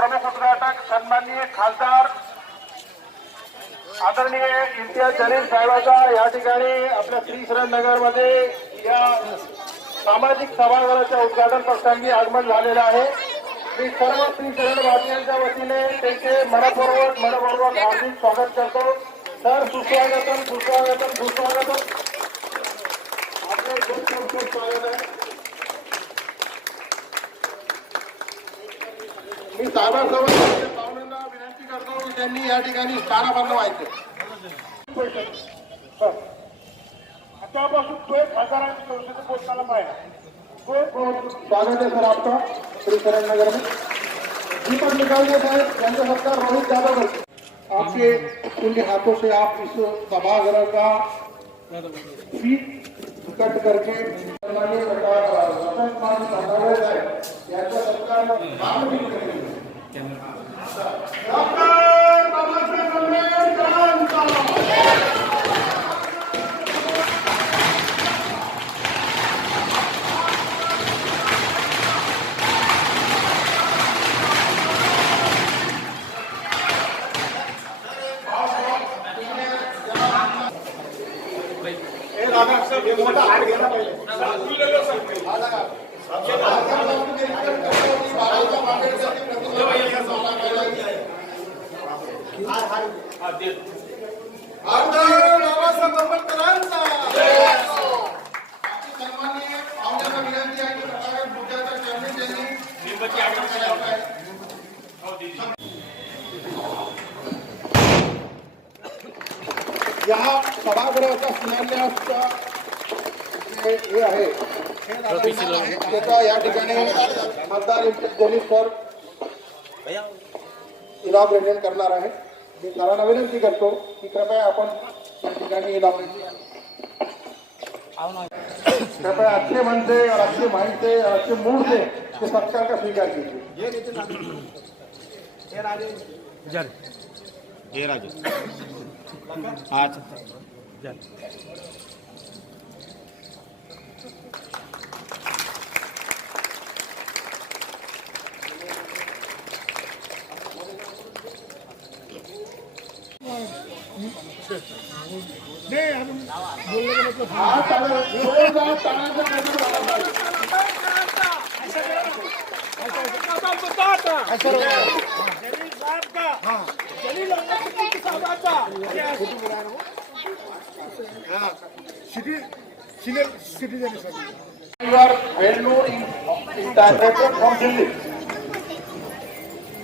प्रमुख उद्घाटक सन्माननीय खासदार आदरणीय इम्तियाज जलील साहेबांचा या ठिकाणी आपल्या श्रीशरण नगर मध्ये या सामाजिक सभागृहाच्या उद्घाटन प्रसंगी आगमन झालेलं आहे। मी सर्व श्रीशरण वासियांच्या वतीने त्यांचे मनपूर्वक हार्दिक स्वागत करतो। सर सुस्वागतम सुस्वागतम सुस्वागतम। आपले खूप स्वागत आहे। मी साहेबांसोबत पाहुण्यांना विनंती करतो की त्यांनी या ठिकाणी स्थानापन्न व्हायचे। आतापासून तो 1000 संसदेत पोहोचला पाहिजे। खूप स्वागत है सर आपका श्रीशरण नगर में। दीपक निकालने साहब केंद्र सरकार रोहित यादव आपके उनके हाथों से आप इस सभागृह का फीस कट करके मोठा हात घ्यायला पाहिजे। या सभागृहाचा शिलान्यास हे आहे त्याचा या ठिकाणी खासदार इम्तियाज जलील सर इनॉग्रेशन करणार आहे। मी सरांना विनंती करतो की कृपया आपण या ठिकाणी कृपया अच्छे मन से और अच्छे माइंड से और अच्छे मूड से इस सत्कार का स्वीकार कीजिए। आज नहीं हम बोलने का मतलब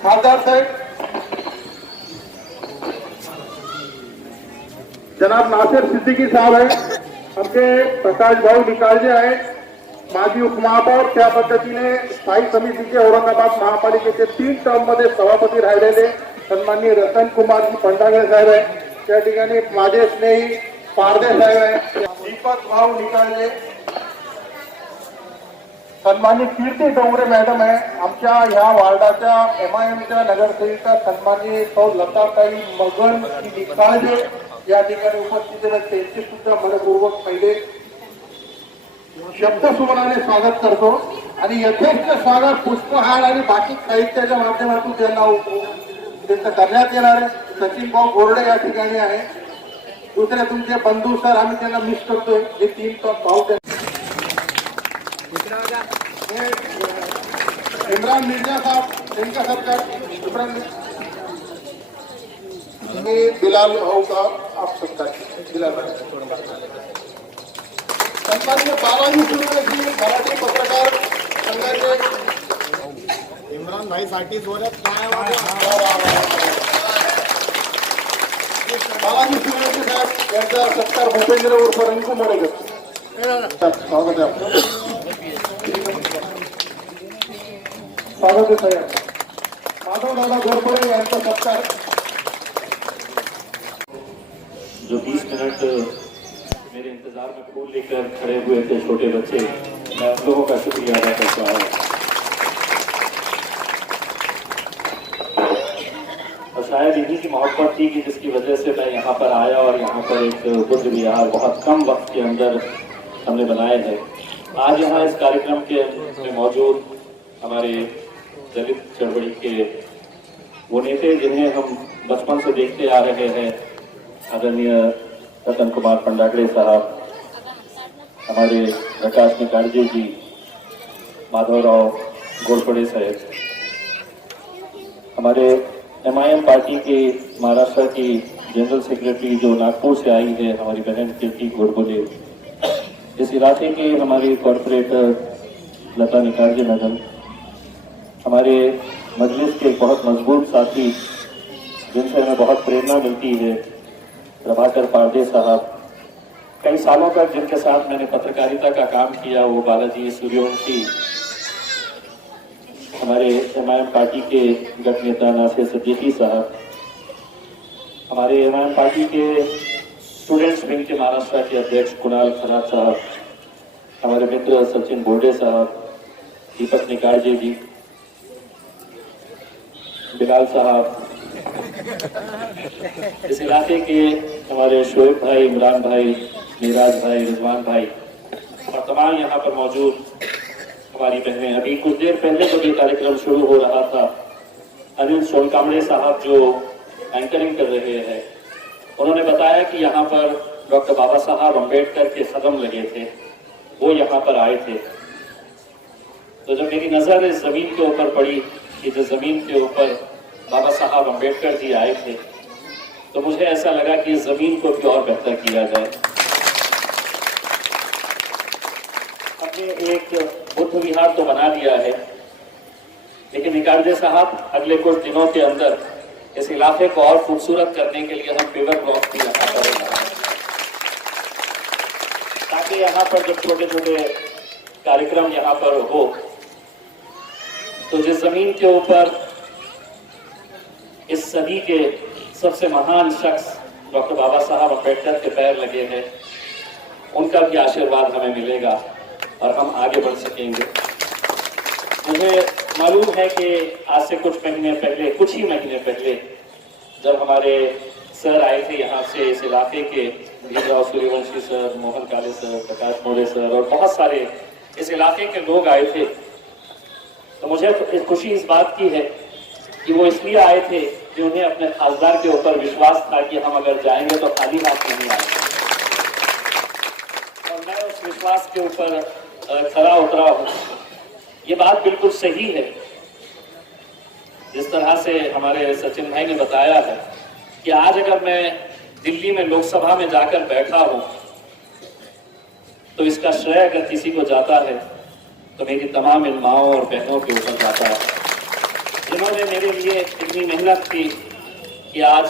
खासदार साहेब जनाब नासिर सिद्दीकी साहब है, आमचे प्रकाश भाऊ निकालजे आहे, माजी उपमहापौर, त्या पद्धतीने स्थायी समितीचे औरंगाबाद महापालिकेचे 3 टर्म मध्ये सभापती राहिलेले सन्माननीय रतन कुमारजी पंडागळे साहेब आहे, त्या ठिकाणी माझे स्नेही पारदे साहेब आहे, दीपक भाऊ निकालजे, सन्माननीय कीर्ती डोंगरे मॅडम आहे, आमच्या ह्या वार्डाच्या MIMच्या नगरसेविका सन्माननीय सौ लताताई मगन निकालजे या ठिकाणी उपस्थित आहेत, त्यांचे सुद्धा मनपूर्वक पहिले शब्द सुमनाने स्वागत करतो आणि यथेष्ट स्वागत पुष्पहार आणि बाकी साहित्याच्या माध्यमातून त्यांचं करण्यात येणार आहे। सचिन भाऊ गोरडे या ठिकाणी आहे, दुसरे तुमचे बंधू सर आम्ही त्यांना मिस करतोय, हे 3 भाऊ इम्रान मिर्जा साहब त्यांचा सत्कार इम्रान बिलाल भाऊ का आप सत्कार बिलाल सन्माननीय बालाजी सुर्वेजी मराठी पत्रकार संघाचे इम्रान भाई साठी जोरात काय बालाजी सुर्वेजी साहेब यांचा सत्कार भूपेंद्र उर्फ रंगू मोरेकर स्वागत आहे आपलं। स्वागत है साहेब माधव दादा घोरपडे यांचा सत्कार। जो 20 मिनट मेरे इंतजार में फूल लेकर खड़े हुए थे छोटे बच्चे, मैं उन लोगों का शुक्रिया अदा करता हूँ। और शायद इन्हीं की मोहब्बत थी कि जिसकी वजह से मैं यहाँ पर आया और यहाँ पर एक बुद्ध विहार बहुत कम वक्त के अंदर हमने बनाए हैं। आज यहाँ इस कार्यक्रम के में मौजूद हमारे दलित चळवळी के वो नेता जिन्हें हम बचपन से देखते आ रहे हैं, आदरणीय रतन कुमार पंडागड़े साहब, हमारे प्रकाश निकालजे जी, माधवराव गोडपड़े साहब, हमारे MIM पार्टी के महाराष्ट्र की जनरल सेक्रेटरी जो नागपुर से आई है, हमारी बहन कीर्ति गोडबोले, इस इलाके के हमारे कॉर्पोरेटर लता निकालजे मैडम, हमारे मजलिस के बहुत मजबूत साथी जिनसे हमें बहुत प्रेरणा मिलती है, प्रभाकर पांडे साहब, कई सालों तक जिनके साथ मैंने पत्रकारिता का काम किया, वो बालाजी सूर्यवंशी, हमारे MIM पार्टी के गठ नेता नासिर सिद्दीकी साहब, हमारे MIM पार्टी के स्टूडेंट्स विंग के महाराष्ट्र के अध्यक्ष कुणाल खरात साहब, हमारे मित्र सचिन बोर्डे साहब, दीपक निकालजे जी, बिलाल साहब, इस इलाके के हमारे शोएब भाई, इमरान भाई, नीराज भाई, रिजवान भाई और तमाम यहाँ पर मौजूद हमारी बहनें। अभी कुछ देर पहले जब ये कार्यक्रम शुरू हो रहा था, अनिल सोनकामड़े साहब जो एंकरिंग कर रहे हैं, उन्होंने बताया कि यहाँ पर डॉक्टर बाबा साहब अम्बेडकर के कदम लगे थे, वो यहाँ पर आए थे। तो जब मेरी नजर इस जमीन के ऊपर पड़ी कि जिस जमीन के ऊपर बाबा साहब अम्बेडकर जी आए थे, तो मुझे ऐसा लगा कि इस जमीन को भी और बेहतर किया जाए। हमने एक बुद्ध विहार तो बना दिया है, लेकिन निकालजे साहब अगले कुछ दिनों के अंदर इस इलाके को और खूबसूरत करने के लिए हम पेवर ब्लॉक भी यहाँ करेंगे, ताकि यहाँ पर जब छोटे छोटे कार्यक्रम यहाँ पर हो, तो जिस जमीन के ऊपर इस सदी के सबसे महान शख्स डॉक्टर बाबा साहब अम्बेडकर के पैर लगे हैं, उनका भी आशीर्वाद हमें मिलेगा और हम आगे बढ़ सकेंगे। मुझे मालूम है कि आज से कुछ ही महीने पहले जब हमारे सर आए थे यहाँ से, इस इलाके के भीमराव सूर्यवंशी सर, मोहन काले सर, प्रकाश मोरे सर और बहुत सारे इस इलाके के लोग आए थे, तो मुझे खुशी इस बात की है कि वो इसलिए आए थे कि उन्हें अपने खासदार के ऊपर विश्वास था कि हम अगर जाएंगे तो खाली हाथ नहीं आएंगे, और मैं उस विश्वास के ऊपर खरा उतरा हूँ। ये बात बिल्कुल सही है, जिस तरह से हमारे सचिन भाई ने बताया है कि आज अगर मैं दिल्ली में लोकसभा में जाकर बैठा हूं, तो इसका श्रेय अगर किसी को जाता है तो मेरी तमाम इन माओं और बहनों के ऊपर जाता है, जिन्होंने मेरे लिए इतनी मेहनत की कि आज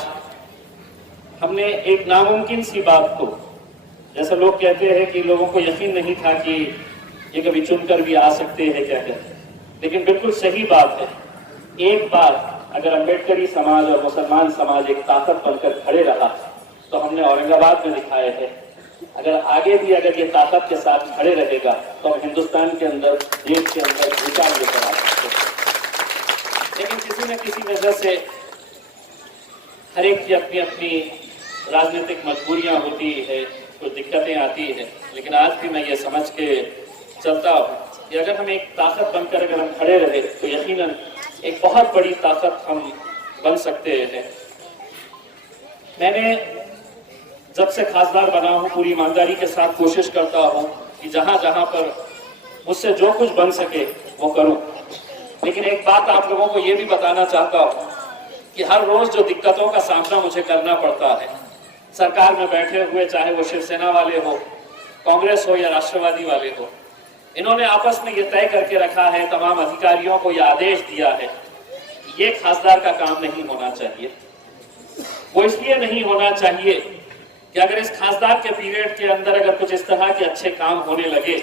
हमने एक नामुमकिन सी बात को, जैसे लोग कहते हैं कि लोगों को यकीन नहीं था कि ये कभी चुनकर भी आ सकते हैं, क्या कहते हैं, लेकिन बिल्कुल सही बात है। एक बार अगर अम्बेडकरी समाज और मुसलमान समाज एक ताकत बनकर खड़े रहा, तो हमने औरंगाबाद में दिखाए थे, अगर आगे भी अगर ये ताकत के साथ खड़े रहेगा तो हम हिंदुस्तान के अंदर, देश के अंदर भूचाल लेकर आ सकते हैं। लेकिन किसी न किसी वजह से हर एक की अपनी अपनी राजनीतिक मजबूरियां होती है, कुछ दिक्कतें आती है, लेकिन आज भी मैं ये समझ के चलता हूँ कि अगर हम एक ताकत बनकर अगर हम खड़े रहे तो यकीनन एक बहुत बड़ी ताकत हम बन सकते हैं। मैंने जब से खासदार बना हूं, पूरी ईमानदारी के साथ कोशिश करता हूं कि जहां जहां पर मुझसे जो कुछ बन सके वो करूं, लेकिन एक बात आप लोगों को ये भी बताना चाहता हूं कि हर रोज जो दिक्कतों का सामना मुझे करना पड़ता है, सरकार में बैठे हुए, चाहे वो शिवसेना वाले हो, कांग्रेस हो या राष्ट्रवादी वाले हो, इन्होंने आपस में ये तय करके रखा है, तमाम अधिकारियों को यह आदेश दिया है कि ये खासदार का काम नहीं होना चाहिए। वो इसलिए नहीं होना चाहिए कि अगर इस खासदार के पीरियड के अंदर अगर कुछ इस तरह के अच्छे काम होने लगे,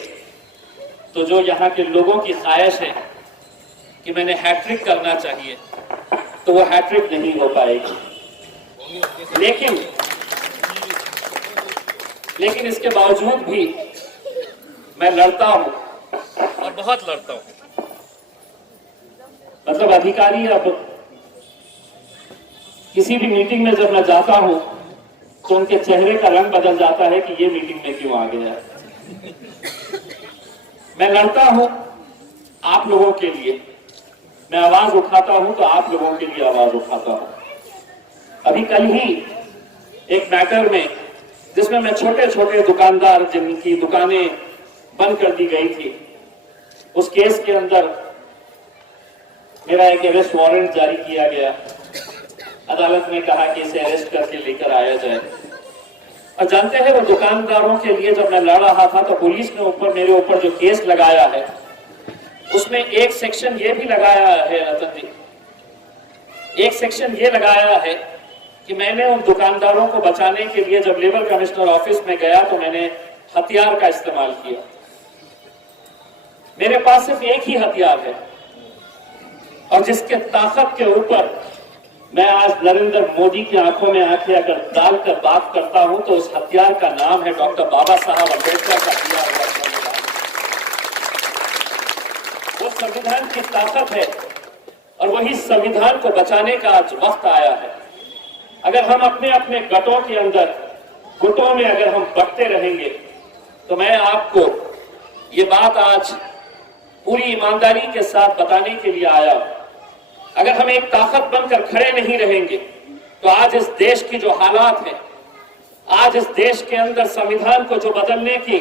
तो जो यहाँ के लोगों की ख्वाहिश है कि मैंने हैट्रिक करना चाहिए, तो वो हैट्रिक नहीं हो पाएगी। लेकिन इसके बावजूद भी मैं लड़ता हूं और बहुत लड़ता हूं। मतलब अधिकारी, अब किसी भी मीटिंग में जब मैं जाता हूं तो उनके चेहरे का रंग बदल जाता है कि ये मीटिंग में क्यों आ गया। मैं लड़ता हूं आप लोगों के लिए, मैं आवाज उठाता हूं तो आप लोगों के लिए आवाज उठाता हूं। अभी कल ही एक मैटर में, जिसमें मैं छोटे छोटे दुकानदार जिनकी दुकानें बंद कर दी गई थी, उस केस के अंदर मेरा एक अरेस्ट वारंट जारी किया गया। अदालत ने कहा कि इसे अरेस्ट करके लेकर आया जाए। और जानते हैं, वो दुकानदारों के लिए जब मैं लड़ रहा था तो पुलिस ने मेरे ऊपर जो केस लगाया है, उसमें एक सेक्शन ये भी लगाया है रतन जी, एक सेक्शन ये लगाया है कि मैंने उन दुकानदारों को बचाने के लिए जब लेबर कमिश्नर ऑफिस में गया तो मैंने हथियार का इस्तेमाल किया। मेरे पास सिर्फ एक ही हथियार है, और जिसके ताकत के ऊपर मैं आज नरेंद्र मोदी की आंखों में आंखें अगर डालकर बात करता हूं तो उस हथियार का नाम है डॉक्टर बाबा साहब अम्बेडकर का दिया हुआ संविधान। वो संविधान की ताकत है, और वही संविधान को बचाने का आज वक्त आया है। अगर हम अपने अपने गटों के अंदर, गुटों में अगर हम बंटते रहेंगे, तो मैं आपको ये बात आज पूरी ईमानदारी के साथ बताने के लिए आया। अगर हम एक ताकत बनकर खड़े नहीं रहेंगे तो आज इस देश की जो हालात है, आज इस देश के अंदर संविधान को जो बदलने की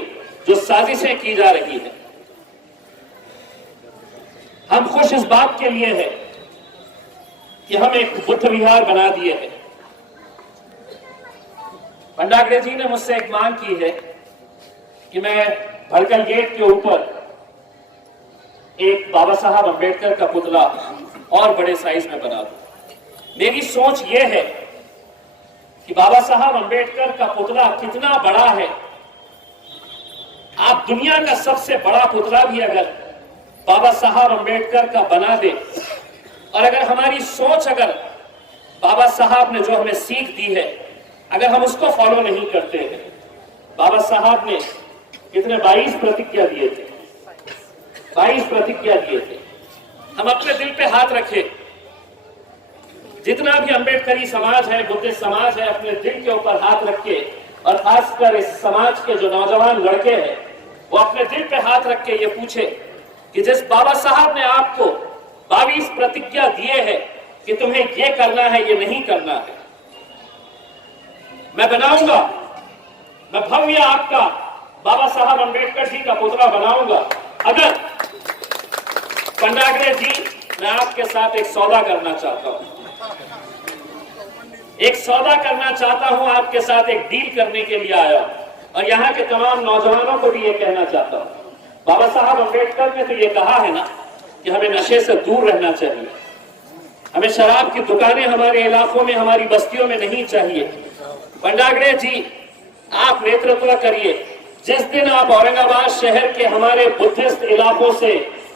जो साजिशें की जा रही है, हम खुश इस बात के लिए हैं कि हम एक बुद्ध विहार बना दिए हैं। भंडागरे जी ने मुझसे एक मांग की है कि मैं भड़कल गेट के ऊपर एक बाबा साहब अम्बेडकर का पुतला और बड़े साइज में बना दूं। मेरी सोच यह है कि बाबा साहब अम्बेडकर का पुतला कितना बड़ा है, आप दुनिया का सबसे बड़ा पुतला भी अगर बाबा साहब अम्बेडकर का बना दे, और अगर हमारी सोच, अगर बाबा साहब ने जो हमें सीख दी है, अगर हम उसको फॉलो नहीं करते हैं, बाबा साहब ने कितने 22 प्रतिज्ञा दिए थे, 22 प्रतिज्ञा दिए थे। हम अपने दिल पे हाथ रखें, जितना भी अम्बेडकरी समाज है, बुद्धिस्ट समाज है, अपने दिल के ऊपर हाथ रखे, और खासकर इस समाज के जो नौजवान लड़के हैं, वो अपने दिल पे हाथ रख के ये पूछे कि जिस बाबा साहब ने आपको 22 प्रतिज्ञा दिए हैं कि तुम्हें ये करना है, ये नहीं करना है, मैं बनाऊंगा, मैं भव्य आपका बाबा साहब अम्बेडकर जी का पुतला बनाऊंगा। अगर भंडागरे जी, मैं आपके साथ एक सौदा करना चाहता हूं, एक सौदा करना चाहता हूं, आपके साथ एक डील करने के लिए आया, और यहां के तमाम नौजवानों को भी ये कहना चाहता हूं, बाबा साहब अम्बेडकर ने तो ये कहा है ना कि हमें नशे से दूर रहना चाहिए, हमें शराब की दुकानें हमारे इलाकों में, हमारी बस्तियों में नहीं चाहिए। भंडागरे जी, आप नेतृत्व करिए। जिस दिन आप औरंगाबाद शहर के हमारे बुद्धिस्ट इलाकों से,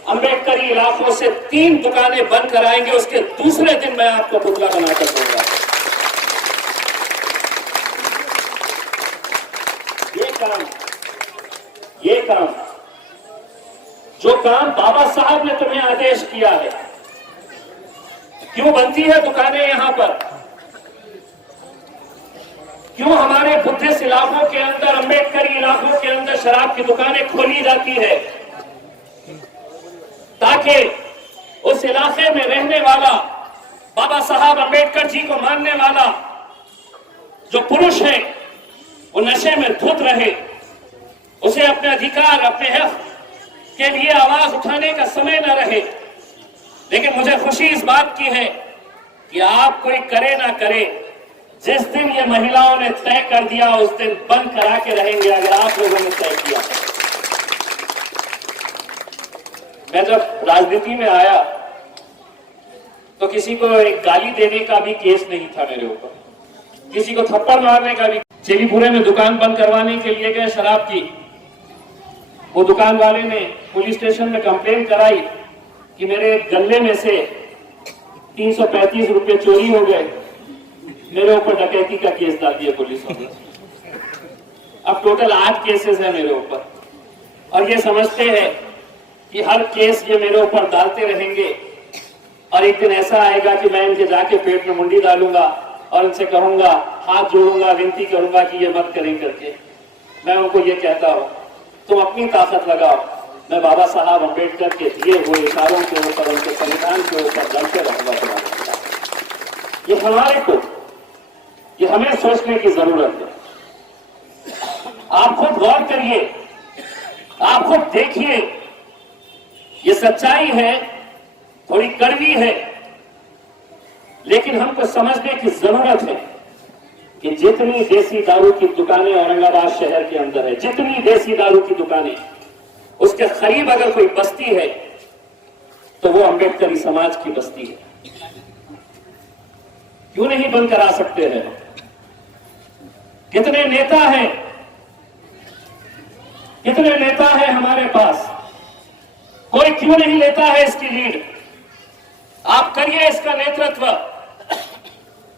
अम्बेडकरी इलाकों से 3 दुकानें बंद कराएंगे, उसके दूसरे दिन मैं आपको पुतला बनाकर दूंगा। ये काम जो काम बाबा साहब ने तुम्हें आदेश किया है, क्यों बनती है दुकानें यहां पर, क्यों हमारे बुद्धिस्ट इलाकों के अंदर, अम्बेडकरी इलाकों के अंदर शराब की दुकानें खोली जाती है, ताकि उस इलाके में रहने वाला, बाबा साहब अम्बेडकर जी को मानने वाला जो पुरुष है, वो नशे में धुत रहे, उसे अपने अधिकार, अपने हक के लिए आवाज उठाने का समय न रहे। लेकिन मुझे खुशी इस बात की है कि आप कोई करे ना करे, जिस दिन ये महिलाओं ने तय कर दिया उस दिन बंद करा के रहेंगे, अगर आप लोगों ने तय किया। मैं जब राजनीति में आया तो किसी को एक गाली देने का भी केस नहीं था मेरे ऊपर, किसी को थप्पड़ मारने का भी। चेलीपुरे में दुकान बंद करवाने के लिए गए शराब की, वो दुकान वाले ने पुलिस स्टेशन में कंप्लेन कराई कि मेरे गले में से 335 रुपए चोरी हो गए, मेरे ऊपर डकैती का केस डाल दिया पुलिस ने। अब टोटल 8 केसेस है मेरे ऊपर, और ये समझते हैं कि हर केस ये मेरे ऊपर डालते रहेंगे, और एक दिन ऐसा आएगा कि मैं इनके जाके पेट में मुंडी डालूंगा और इनसे कहूंगा, हाथ जोड़ूंगा, विनती करूंगा कि ये मत करें करके। मैं उनको ये कहता हूं, तुम अपनी ताकत लगाओ, मैं बाबा साहब अम्बेडकर के दिए हुए इशारों के ऊपर, उनके संविधान के ऊपर लड़ते रहूंगा। ये हमें सोचने की जरूरत है। आप खुद गौर करिए, आप खुद देखिए, ये सच्चाई है, थोड़ी कड़वी है, लेकिन हमको समझने की जरूरत है कि जितनी देसी दारू की दुकानें औरंगाबाद शहर के अंदर है, जितनी देसी दारू की दुकानें, उसके करीब अगर कोई बस्ती है तो वो अम्बेडकरी समाज की बस्ती है। क्यों नहीं बंद करा सकते हैं? कितने नेता हैं, कितने नेता हैं हमारे पास, कोई क्यों नहीं लेता है इसकी लीड? आप करिए इसका नेतृत्व।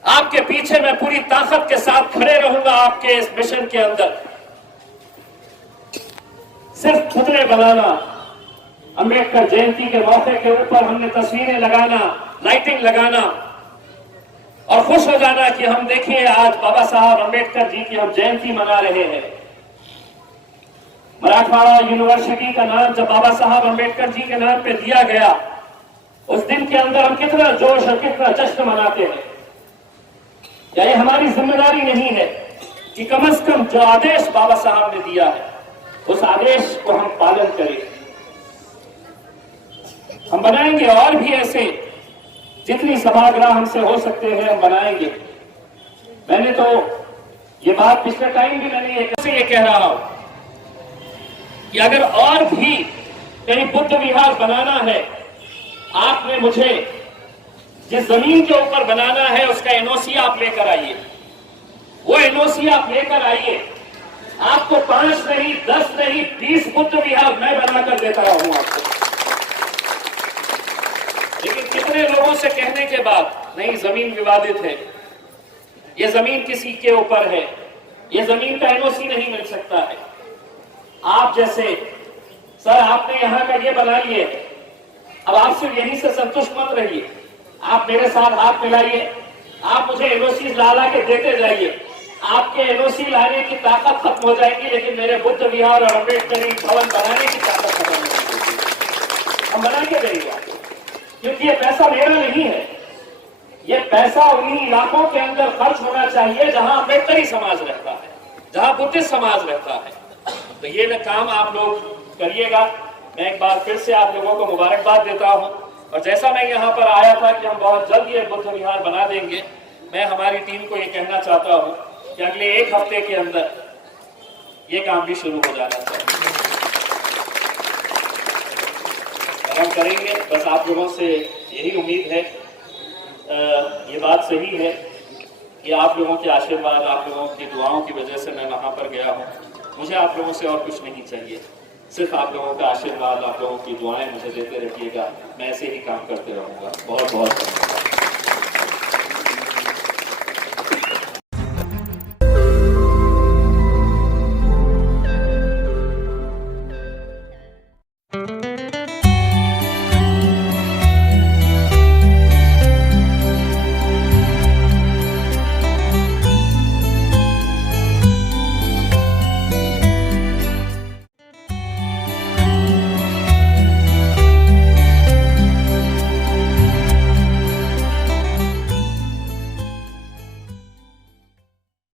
आपके पीछे मैं पूरी ताकत के साथ खड़े रहूंगा आपके इस मिशन के अंदर। सिर्फ पुतले बनाना, अंबेडकर जयंती के मौके के ऊपर हमने तस्वीरें लगाना, लाइटिंग लगाना और खुश हो जाना कि हम देखिए आज बाबा साहब अंबेडकर जी की हम जयंती मना रहे हैं। मराठवाड़ा यूनिवर्सिटी का नाम जब बाबा साहब अंबेडकर जी के नाम पे दिया गया, उस दिन के अंदर हम कितना जोश और कितना जश्न मनाते हैं। क्या ये हमारी जिम्मेदारी नहीं है कि कम से कम जो आदेश बाबा साहब ने दिया है उस आदेश को हम पालन करें? हम बनाएंगे और भी ऐसे, जितनी सभागृह हमसे हो सकते हैं हम बनाएंगे। मैंने तो ये बात पिछले टाइम भी मैंने ये कह रहा हूं कि अगर और भी कहीं बुद्ध विहार बनाना है, आपने मुझे जिस जमीन के ऊपर बनाना है उसका एनओसी आप लेकर आइए। वो एनओसी आप लेकर आइए, आपको 5 नहीं, 10 नहीं, 20 बुद्ध विहार मैं बनाकर देता हूं आपको। लेकिन कितने लोगों से कहने के बाद, नहीं जमीन विवादित है, ये जमीन किसी के ऊपर है, ये जमीन का एनओसी नहीं मिल सकता है। आप जैसे सर आपने यहां का ये बना लिए, अब आप सिर्फ यहीं से संतुष्ट मत रहिए, आप मेरे साथ हाथ मिलाइए, आप मुझे एनओसी ला के देते जाइए। आपके एनओसी लाने की ताकत खत्म हो जाएगी, लेकिन मेरे बुद्ध विहार और अम्बेडकरी भवन बनाने की ताकत खत्म हो जाएगी। हम बना के देंगे, क्योंकि ये पैसा मेरा नहीं है, ये पैसा उन्हीं इलाकों के अंदर खर्च होना चाहिए जहां अम्बेडकरी समाज रहता है, जहां बुद्धिस्ट समाज रहता है। तो ये काम आप लोग करिएगा। मैं एक बार फिर से आप लोगों को मुबारकबाद देता हूं, और जैसा मैं यहाँ पर आया था कि हम बहुत जल्द ये बुद्ध विहार बना देंगे, मैं हमारी टीम को ये कहना चाहता हूं कि अगले 1 हफ्ते के अंदर ये काम भी शुरू हो जाना चाहिए। हम करेंगे, बस आप लोगों से यही उम्मीद है। ये बात सही है कि आप लोगों के आशीर्वाद, आप लोगों की दुआओं की वजह से मैं वहां पर गया हूं। मुझे आप लोगों से और कुछ नहीं चाहिए, सिर्फ आप लोगों का आशीर्वाद, आप लोगों की दुआएं मुझे देते रहिएगा, मैं ऐसे ही काम करते रहूंगा। बहुत बहुत